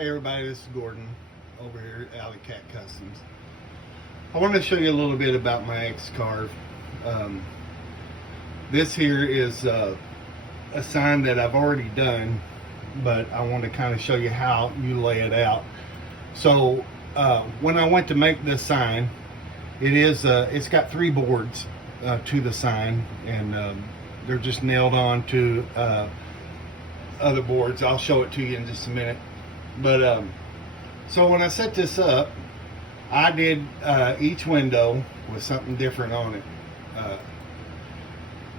Hey everybody, this is Gordon over here at Alley Cat Customs. I want to show you a little bit about my X-Carve. This here is a sign that I've already done, but I want to kind of show you how you lay it out. So when I went to make this sign, it's got 3 boards to the sign, and they're just nailed on to other boards. I'll show it to you in just a minute. But so when I set this up, I did each window with something different on it.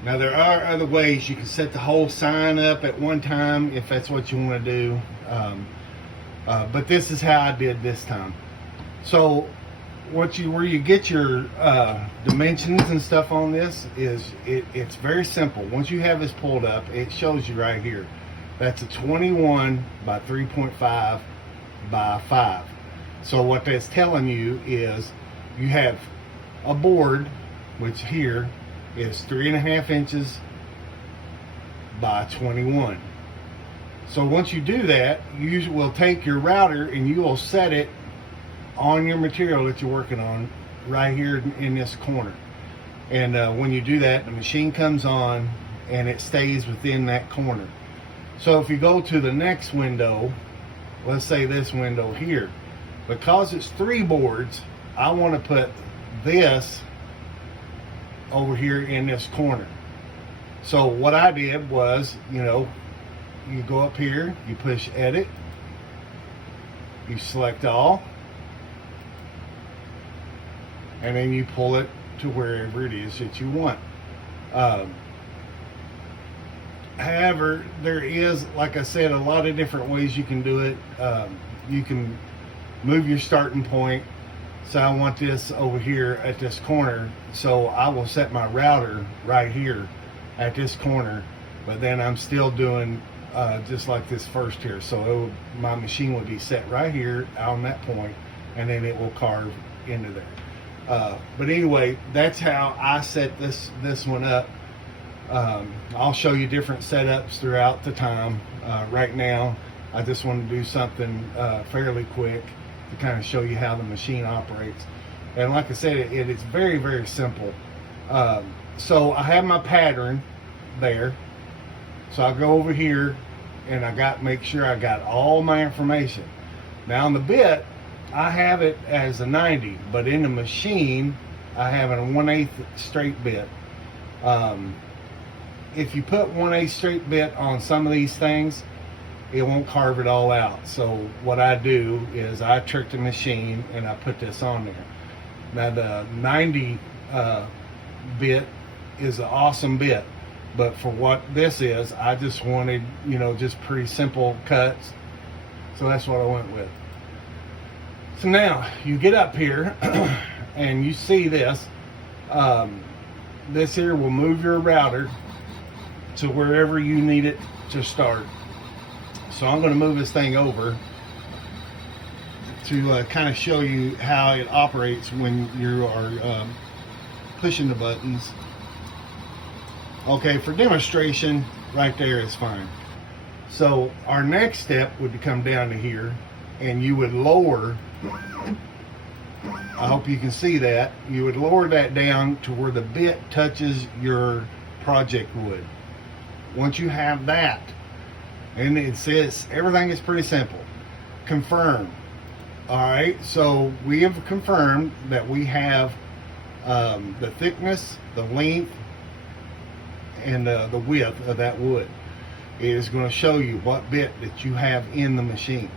Now there are other ways you can set the whole sign up at one time if that's what you want to do, but this is how I did this time. So where you get your dimensions and stuff on this is it's very simple. Once you have this pulled up, it shows you right here. That's a 21 by 3.5 by 5. So what that's telling you is you have a board, which here is 3.5 inches by 21. So once you do that, you will take your router and you will set it on your material that you're working on right here in this corner. And when you do that, the machine comes on and it stays within that corner. So if you go to the next window, let's say this window here, because it's 3 boards, I want to put this over here in this corner. So what I did was, you go up here, you push edit, you select all, and then you pull it to wherever it is that you want. However, there is, like I said, a lot of different ways you can do it. You can move your starting point. So I want this over here at this corner. So I will set my router right here at this corner. But then I'm still doing just like this first here. So my machine will be set right here on that point, and then it will carve into there. But anyway, that's how I set this one up. I'll show you different setups throughout the time. Right now, I just want to do something fairly quick to kind of show you how the machine operates. And like I said, it is very, very simple. So I have my pattern there. So I'll go over here and make sure I got all my information. Now on the bit, I have it as a 90, but in the machine, I have it a 1/8 straight bit. If you put 1/8 straight bit on some of these things, it won't carve it all out. So what I do is I trick the machine and I put this on there. Now the 90 bit is an awesome bit, but for what this is, I just wanted, just pretty simple cuts. So that's what I went with. So now you get up here and you see this. This here will move your router to wherever you need it to start. So I'm going to move this thing over to kind of show you how it operates when you are pushing the buttons. Okay, for demonstration, right there is fine. So our next step would come down to here, and you would lower, I hope you can see that, you would lower that down to where the bit touches your project wood. Once you have that, and it says everything is pretty simple, confirm. All right, so we have confirmed that we have the thickness, the length, and the width of that wood. It is going to show you what bit that you have in the machine.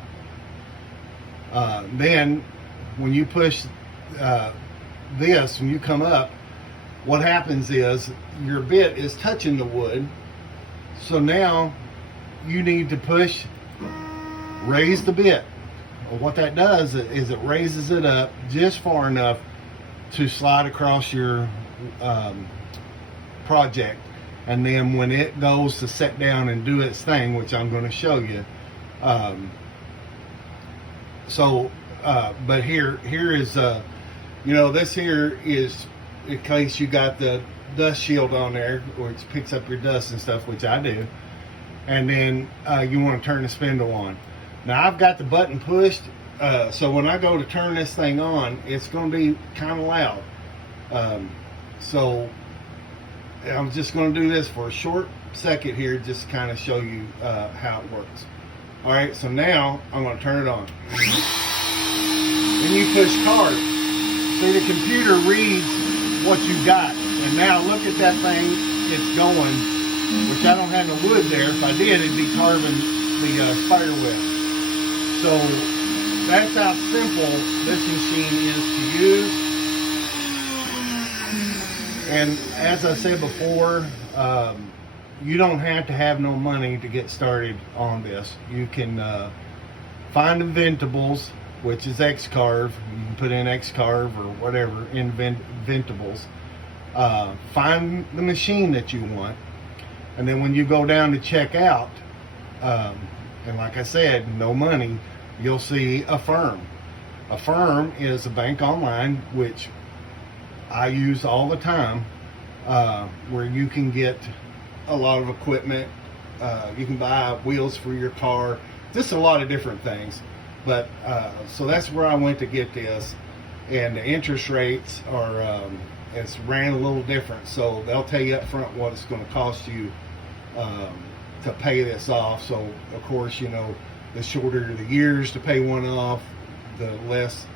Then when you push this, when you come up, what happens is your bit is touching the wood. So now you need to raise the bit. Well, what that does is it raises it up just far enough to slide across your project. And then when it goes to set down and do its thing, which I'm going to show you. But here is, this here is in case you got the dust shield on there, which picks up your dust and stuff, which I do. And then you want to turn the spindle on. Now I've got the button pushed, so when I go to turn this thing on, it's going to be kind of loud. So I'm just going to do this for a short second here, just to kind of show you how it works. All right, so now I'm going to turn it on. Then you push card. See, the computer reads what you got. And now look at that thing, it's going, which I don't have no wood there. If I did, it'd be carving the spider web. So that's how simple this machine is to use. And as I said before, you don't have to have no money to get started on this. You can find Inventables, which is X-Carve. You can put in X-Carve or whatever in Inventables. Find the machine that you want, and then when you go down to check out, and like I said, no money, you'll see Affirm. Affirm is a bank online, which I use all the time, where you can get a lot of equipment. You can buy wheels for your car, just a lot of different things. But so that's where I went to get this, and the interest rates are it's ran a little different, so they'll tell you up front what it's going to cost you to pay this off. So of course, you know, the shorter the years to pay one off, the less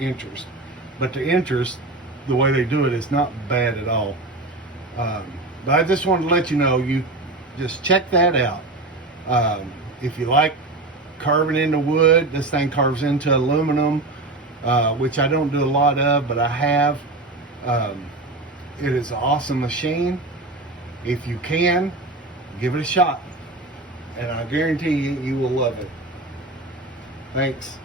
interest. But the interest, the way they do it, is not bad at all. But I just wanted to let you know, you just check that out. If you like carving into wood, this thing carves into aluminum, which I don't do a lot of, but I have. It is an awesome machine. If you can, give it a shot, and I guarantee you, you will love it. Thanks.